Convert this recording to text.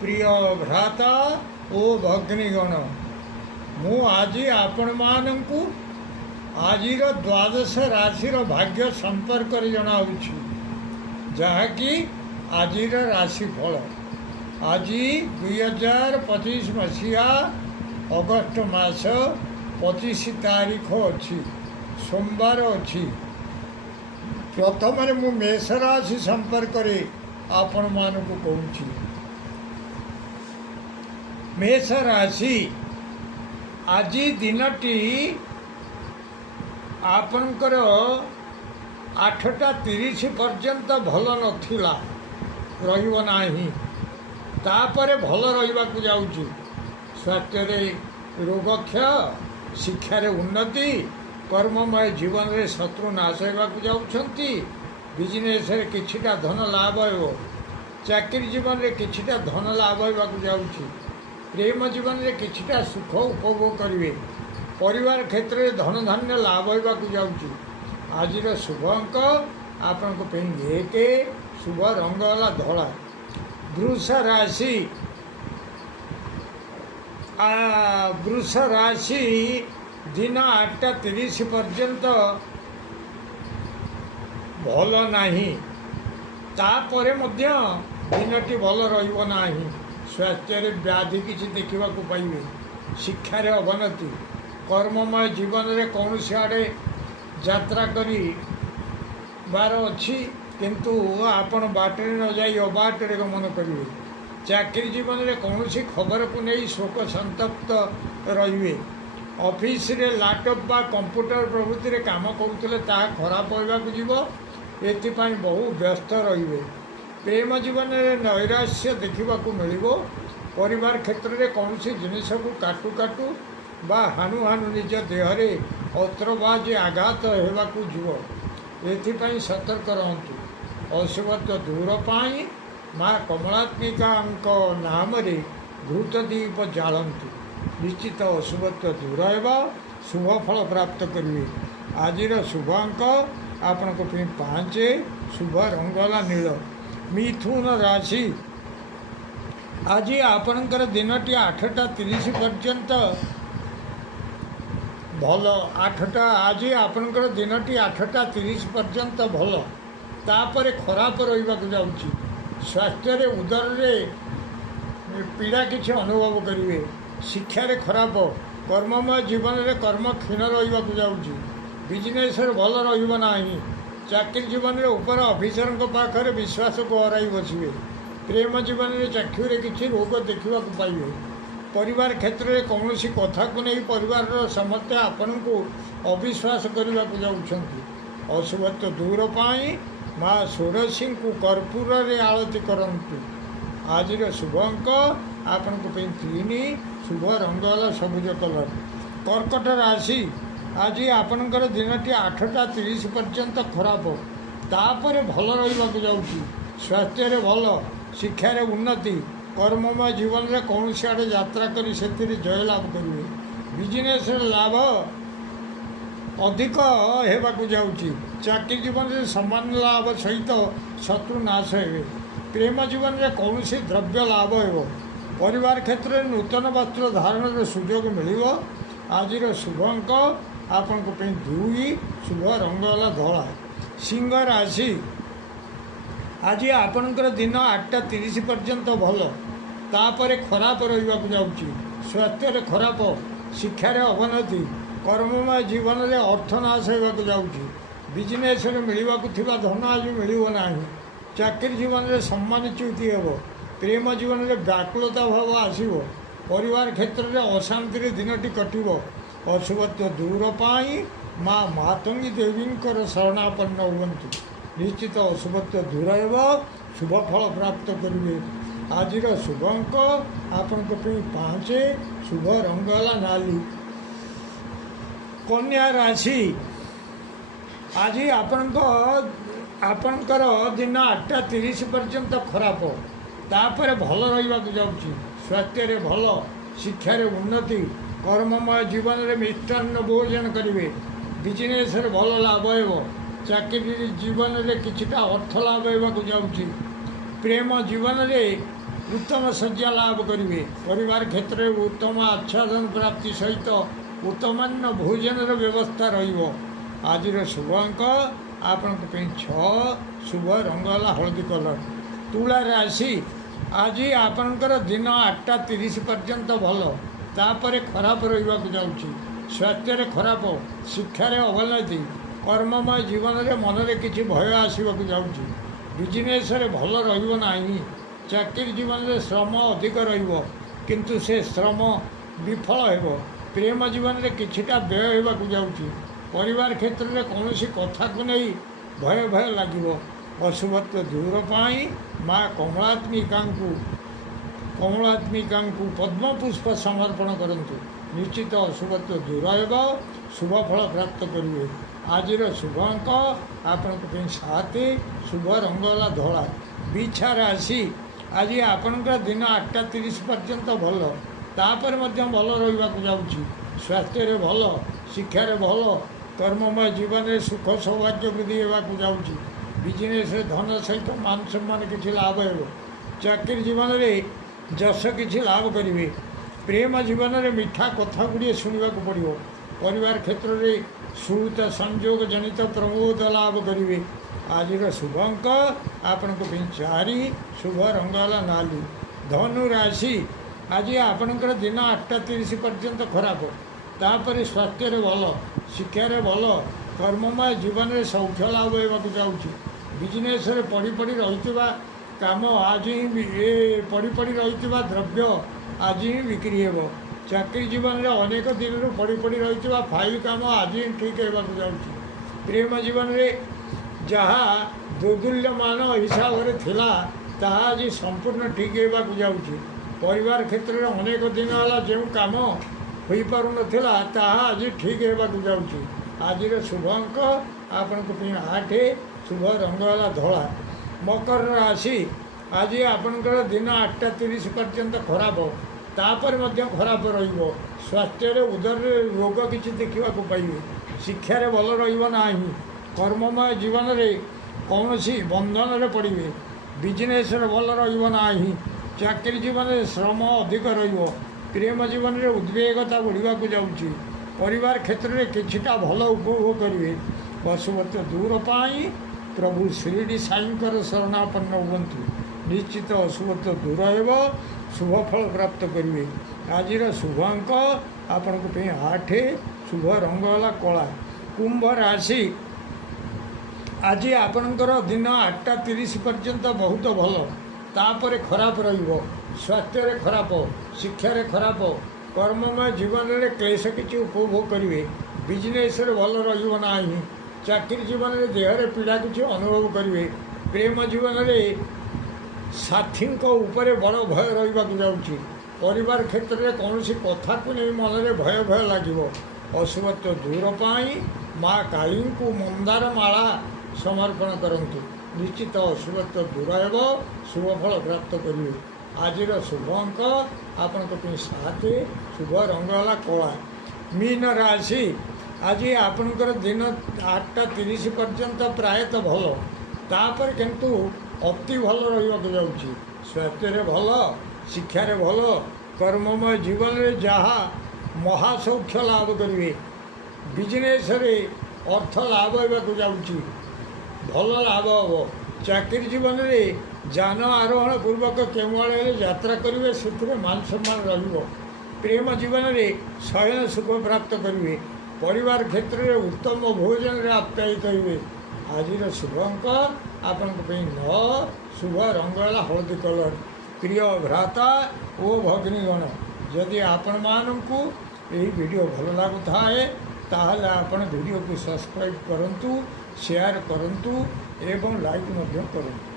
प्रिय भ्राता ओ भग्निगण मु आज आपण मानंकु आजिर द्वादश राशि भाग्य संपर्क जनाऊँगी जहाँकि आजिर राशिफल आज 2025 मसीहा अगस्ट मास 25 तारीख अच्छी सोमवार अच्छी प्रथम मु मेष राशि संपर्क आपण मानक कहूँ मेष राशि आज दिनटी आपणकर 8:30 पर्यंत भल नथिला रहिबो नाही तापरे भल रहिबाकु जाउची स्वास्थ्य रे रोगक्षय शिक्षा रे उन्नति कर्ममय जीवन रे शत्रु नाश होगाकु जाउछंती बिजनेस रे किछिटा धन लाभ हो चाकरी जीवन रे किछिटा धन लाभ होगाकु जाउची प्रेम जीवन रे किछिटा सुख उपभोग करिवे परिवार क्षेत्र में धन धान्य लाभ होगाकु जाउची आज शुभ अंक आपण एक शुभ रंग वाला धला वृष राशि दिन 8:30 पर्यंत भल नाही तापरे मध्य दिनटी भल रहिबो नाही स्वास्थ्य रे व्याधि किछि देखिबा को पाइबे शिक्षा रे अवनति कर्ममय जीवन रे कौन आड़े यात्रा करी बार अच्छी किंतु आपण बाटे न जाई अबाटे गमन करेंगे चाकरी जीवन में कौन सी खबर को नहीं शोक संतप्त रे ऑफिस रे लैपटॉप बा कंप्यूटर प्रभृति रे काम करुले खराब होगा एपाई बहु व्यस्त रे प्रेम जीवन में नैराश्य देखा मिल परिवार क्षेत्र में कौन सी जिनिस को काटू काटू बा हाणु हाणु निज देहरे अत्रबाज आघात होगाकू जीव एथिपाई सतर्क रहतु अशुभत्व दूर पाई माँ कमलात्मिका नाम रे घृतदीप जालतु निश्चित अशुभत्व दूर होगा शुभ फल प्राप्त करेंगे आज शुभ अंक आपण 5 शुभ रंगला नील मिथुन राशि आज आपणकर दिनटी 8:30 पर्यंत भल आज आपणकर दिनटी 8:30 पर्यंत भल तापर खराब रहिबाकु जाउची स्वास्थ्य रे उदर रे पीड़ा किछि अनुभव करिवे शिक्षा रे खराब कर्ममय जीवन रे कर्म क्षीण रहिबाकु जाउची बिजनेस रे भल रहिबो नाही चाकरी जीवन रे ऊपर ऑफिसर को पाखरे विश्वास को हराई बसिवे प्रेम जीवन रे चक्षु रे किछि रोग देखिबाकु पाइबे परिवार क्षेत्र में कौन सी कथा को नहीं परिवार समस्या आपण को अविश्वास करने को जाउछंती अशुभत्व दूर पाई माँ षोड़शी को कर्पूर रे आरती करंतु आज शुभ अंक आपण 3 शुभ रंग वाला सबुज कलर कर्कट राशि आज आपणकर दिनटी 8:30 पर्यंत खराब तापर भल रहिबाकु जाउची स्वास्थ्य रे भल शिक्षा रे उन्नति कर्ममय जीवन में कौन सी आड़े यात्रा करी से जय लाभ करेंगे बिजनेस लाभ अधिक होगाकू जाउची चाकरी जीवन में समान लाभ सहित शत्रु नाश हे प्रेम जीवन में कौन सी द्रव्य लाभ हो परिवार क्षेत्र में नूतन वस्त्र धारण सुजोग मिल आज शुभ अंक आपण 2 शुभ रंग वाला धला सिंह राशि आज आपणकर दिन 8:30 पर्यंत भल तापर खराब रहिबाकु जाउची स्वास्थ्य रे खराब शिक्षा रे अवनति कर्ममय जीवन रे अर्थनाश होगाकु जाउची बिजनेस रे मिलिबाकु थिबा धन आज मिलिबो नाही चाकरी जीवन रे सम्मानच्युति हेबो प्रेम जीवन रे व्याकुलता भाव आसीबो परिवार क्षेत्र रे अशांति रे दिनटी कटिबो अशुभत्व दूर पाई माँ मातंगी देवींकर शरणापन्न हुअन्तु निश्चित अशुभत्व दूर हेबो शुभ फल प्राप्त करेंगे आज शुभ अंक आपण 5 शुभ रंग वाला नाली कन्या राशि आज आपणकर दिन 8:30 पर्यंत खराब तापर भल रहिबाकु जाउची स्वास्थ्य रे भल शिक्षा रे उन्नति कर्ममय जीवन रे मिष्टान्न भोजन करेंगे बिजनेस भल लाभ हो ଚାକିରି ଜୀବନରେ କିଛିଟା ଅର୍ଥ ଲାଭ ହେବାକୁ ଯାଉଛି। ପ୍ରେମ ଜୀବନରେ ଉତ୍ତମ ଶଯ୍ୟା ଲାଭ କରିବେ। ପରିବାର କ୍ଷେତ୍ରରେ ଉତ୍ତମ ଆଚ୍ଛାଦନ ପ୍ରାପ୍ତି ସହିତ ଉତ୍ତମାନ୍ୟ ଭୋଜନର ବ୍ୟବସ୍ଥା ରହିବ। ଆଜିର ଶୁଭ ଅଙ୍କ ଆପଣଙ୍କ ପାଇଁ 6, ଶୁଭ ରଙ୍ଗ ହେଲା ହଳଦୀ କଲର। ତୁଳା ରାଶି, ଆଜି ଆପଣଙ୍କର ଦିନ 8ଟା 30 ପର୍ଯ୍ୟନ୍ତ ଭଲ, ତାପରେ ଖରାପ ରହିବାକୁ ଯାଉଛି। ସ୍ୱାସ୍ଥ୍ୟରେ ଖରାପ, ଶିକ୍ଷାରେ ଅବନତି, କର୍ମମୟ ଜୀବନରେ ମନରେ କିଛି ଭୟ ଆସିବାକୁ ଯାଉଛି। ବିଜନେସ୍ରେ ଭଲ ରହିବ ନାହିଁ। ଚାକିରି ଜୀବନରେ ଶ୍ରମ ଅଧିକ ରହିବ, କିନ୍ତୁ ସେ ଶ୍ରମ ବିଫଳ ହେବ। ପ୍ରେମ ଜୀବନରେ କିଛିଟା ବ୍ୟୟ ହେବାକୁ ଯାଉଛି। ପରିବାର କ୍ଷେତ୍ରରେ କୌଣସି କଥାକୁ ନେଇ ଭୟ ଲାଗିବ। ଅଶୁଭତ୍ୱ ଦୂର ପାଇଁ ମା କମଳାତ୍ମିକାଙ୍କୁ ପଦ୍ମପୁଷ୍ପ ସମର୍ପଣ କରନ୍ତୁ। ନିଶ୍ଚିତ ଅଶୁଭତ୍ୱ ଦୂର ହେବ, ଶୁଭ ଫଳ ପ୍ରାପ୍ତ କରିବେ। ଆଜିର ଶୁଭ ଅଙ୍କ ଆପଣଙ୍କ ପାଇଁ 7, ଶୁଭ ରଙ୍ଗ ହେଲା ଧଳା। ବିଛା ରାଶି, ଆଜି ଆପଣଙ୍କର ଦିନ 8ଟା 30 ପର୍ଯ୍ୟନ୍ତ ଭଲ, ତାପରେ ମଧ୍ୟ ଭଲ ରହିବାକୁ ଯାଉଛି। ସ୍ୱାସ୍ଥ୍ୟରେ ଭଲ, ଶିକ୍ଷାରେ ଭଲ, କର୍ମମୟ ଜୀବନରେ ସୁଖ ସୌଭାଗ୍ୟ ବୃଦ୍ଧି ହେବାକୁ ଯାଉଛି। ବିଜନେସ୍ରେ ଧନ ସହିତ ମାନ ସମ୍ମାନ କିଛି ଲାଭ ହେବ। ଚାକିରି ଜୀବନରେ ଯଶ କିଛି ଲାଭ କରିବେ। ପ୍ରେମ ଜୀବନରେ ମିଠା କଥା ଗୁଡ଼ିଏ ଶୁଣିବାକୁ ପଡ଼ିବ। ପରିବାର କ୍ଷେତ୍ରରେ ସୁହୃତ ସଂଯୋଗ ଜନିତ ପ୍ରମୋଦ ଲାଭ କରିବେ। ଆଜିର ଶୁଭ ଅଙ୍କ ଆପଣଙ୍କ ପାଇଁ 4, ଶୁଭ ରଙ୍ଗ ହେଲା ନାଲି। ଧନୁ ରାଶି, ଆଜି ଆପଣଙ୍କର ଦିନ 8ଟା 30 ପର୍ଯ୍ୟନ୍ତ ଖରାପ, ତାପରେ ସ୍ୱାସ୍ଥ୍ୟରେ ଭଲ, ଶିକ୍ଷାରେ ଭଲ, କର୍ମମୟ ଜୀବନରେ ସୌଖ୍ୟ ଲାଭ ହେବାକୁ ଯାଉଛି। ବିଜନେସ୍ରେ ପଡ଼ି ରହିଥିବା କାମ ଆଜି ହିଁ ପଡ଼ି ରହିଥିବା ଦ୍ରବ୍ୟ ଆଜି ହିଁ ବିକ୍ରି ହେବ। ଚାକିରି ଜୀବନରେ ଅନେକ ଦିନରୁ ପଡ଼ି ରହିଥିବା ଫାଇଲ୍ କାମ ଆଜି ହିଁ ଠିକ୍ ହେବାକୁ ଯାଉଛି। ପ୍ରେମ ଜୀବନରେ ଯାହା ଦୋଦୁଲ୍ୟମାନ ହିସାବରେ ଥିଲା ତାହା ଆଜି ସମ୍ପୂର୍ଣ୍ଣ ଠିକ୍ ହେବାକୁ ଯାଉଛି। ପରିବାର କ୍ଷେତ୍ରରେ ଅନେକ ଦିନ ହେଲା ଯେଉଁ କାମ ହୋଇପାରୁନଥିଲା ତାହା ଆଜି ଠିକ୍ ହେବାକୁ ଯାଉଛି। ଆଜିର ଶୁଭ ଅଙ୍କ ଆପଣଙ୍କ ପାଇଁ 8, ଶୁଭ ରଙ୍ଗ ହେଲା ଧଳା। ମକର ରାଶି, ଆଜି ଆପଣଙ୍କର ଦିନ 8ଟା 30 ପର୍ଯ୍ୟନ୍ତ ଖରାପ, ତାପରେ ମଧ୍ୟ ଖରାପ ରହିବ। ସ୍ୱାସ୍ଥ୍ୟରେ ଉଦରରେ ରୋଗ କିଛି ଦେଖିବାକୁ ପାଇବେ। ଶିକ୍ଷାରେ ଭଲ ରହିବ ନାହିଁ। କର୍ମମୟ ଜୀବନରେ କୌଣସି ବନ୍ଧନରେ ପଡ଼ିବେ। ବିଜନେସ୍ରେ ଭଲ ରହିବ ନାହିଁ। ଚାକିରି ଜୀବନରେ ଶ୍ରମ ଅଧିକ ରହିବ। ପ୍ରେମ ଜୀବନରେ ଉଦ୍ବେଗତା ବଢ଼ିବାକୁ ଯାଉଛି। ପରିବାର କ୍ଷେତ୍ରରେ କିଛିଟା ଭଲ ଉପଭୋଗ କରିବେ। ଅଶୁଭତ୍ୱ ଦୂର ପାଇଁ ପ୍ରଭୁ ଶିରିଡ଼ି ସାଇଙ୍କର ଶରଣାପନ୍ନ ହୁଅନ୍ତୁ। ନିଶ୍ଚିତ ଅଶୁଭତ୍ୱ ଦୂର ହେବ, ଶୁଭ ଫଳ ପ୍ରାପ୍ତ କରିବେ। ଆଜିର ଶୁଭ ଅଙ୍କ ଆପଣଙ୍କ ପାଇଁ 8, ଶୁଭ ରଙ୍ଗ ହେଲା କଳା। କୁମ୍ଭ ରାଶି, ଆଜି ଆପଣଙ୍କର ଦିନ 8ଟା 30 ପର୍ଯ୍ୟନ୍ତ ବହୁତ ଭଲ, ତାପରେ ଖରାପ ରହିବ। ସ୍ୱାସ୍ଥ୍ୟରେ ଖରାପ, ଶିକ୍ଷାରେ ଖରାପ, କର୍ମମୟ ଜୀବନରେ କ୍ଲେଶ କିଛି ଉପଭୋଗ କରିବେ। ବିଜନେସ୍ରେ ଭଲ ରହିବ ନାହିଁ। ଚାକିରି ଜୀବନରେ ଦେହରେ ପୀଡ଼ା କିଛି ଅନୁଭବ କରିବେ। ପ୍ରେମ ଜୀବନରେ ସାଥୀଙ୍କ ଉପରେ ବଡ଼ ଭୟ ରହିବାକୁ ଯାଉଛି। ପରିବାର କ୍ଷେତ୍ରରେ କୌଣସି କଥାକୁ ନେଇ ମନରେ ଭୟ ଲାଗିବ। ଅଶୁଭତ୍ୱ ଦୂର ପାଇଁ ମା କାଳୀଙ୍କୁ ମନ୍ଦାର ମାଳା ସମର୍ପଣ କରନ୍ତୁ। ନିଶ୍ଚିତ ଅଶୁଭତ୍ୱ ଦୂର ହେବ, ଶୁଭ ଫଳ ପ୍ରାପ୍ତ କରିବେ। ଆଜିର ଶୁଭ ଅଙ୍କ ଆପଣଙ୍କ ପାଇଁ 7, ଶୁଭ ରଙ୍ଗ ହେଲା କଳା। ମୀନ ରାଶି, ଆଜି ଆପଣଙ୍କର ଦିନ 8ଟା 30 ପର୍ଯ୍ୟନ୍ତ ପ୍ରାୟତଃ ଭଲ, ତାପରେ କିନ୍ତୁ ଅତି ଭଲ ରହିବାକୁ ଯାଉଛି। ସ୍ୱାସ୍ଥ୍ୟରେ ଭଲ, ଶିକ୍ଷାରେ ଭଲ, କର୍ମମୟ ଜୀବନରେ ଯାହା ମହାସୌଖ୍ୟ ଲାଭ କରିବେ। ବିଜନେସ୍ରେ ଅର୍ଥ ଲାଭ ହେବାକୁ ଯାଉଛି, ଭଲ ଲାଭ ହେବ। ଚାକିରି ଜୀବନରେ ଯାନ ଆରୋହଣ ପୂର୍ବକ କେଉଁଆଡ଼େ ହେଲେ ଯାତ୍ରା କରିବେ, ସେଥିରେ ମାନ ସମ୍ମାନ ରହିବ। ପ୍ରେମ ଜୀବନରେ ଶୟନ ସୁଖ ପ୍ରାପ୍ତ କରିବେ। ପରିବାର କ୍ଷେତ୍ରରେ ଉତ୍ତମ ଭୋଜନରେ ଆପ୍ୟାୟିତ ହେବେ। ଆଜିର ଶୁଭ ଅଙ୍କ ଆପଣଙ୍କ ପାଇଁ 9, ଶୁଭ ରଙ୍ଗ ହେଲା ହଳଦୀ କଲର। ପ୍ରିୟ ଭ୍ରାତା ଓ ଭଗ୍ନୀଗଣ, ଯଦି ଆପଣମାନଙ୍କୁ ଏହି ଭିଡ଼ିଓ ଭଲ ଲାଗୁଥାଏ ତାହେଲେ ଆପଣ ଭିଡ଼ିଓକୁ ସବସ୍କ୍ରାଇବ୍ କରନ୍ତୁ, ସେୟାର କରନ୍ତୁ ଏବଂ ଲାଇକ୍ ମଧ୍ୟ କରନ୍ତୁ।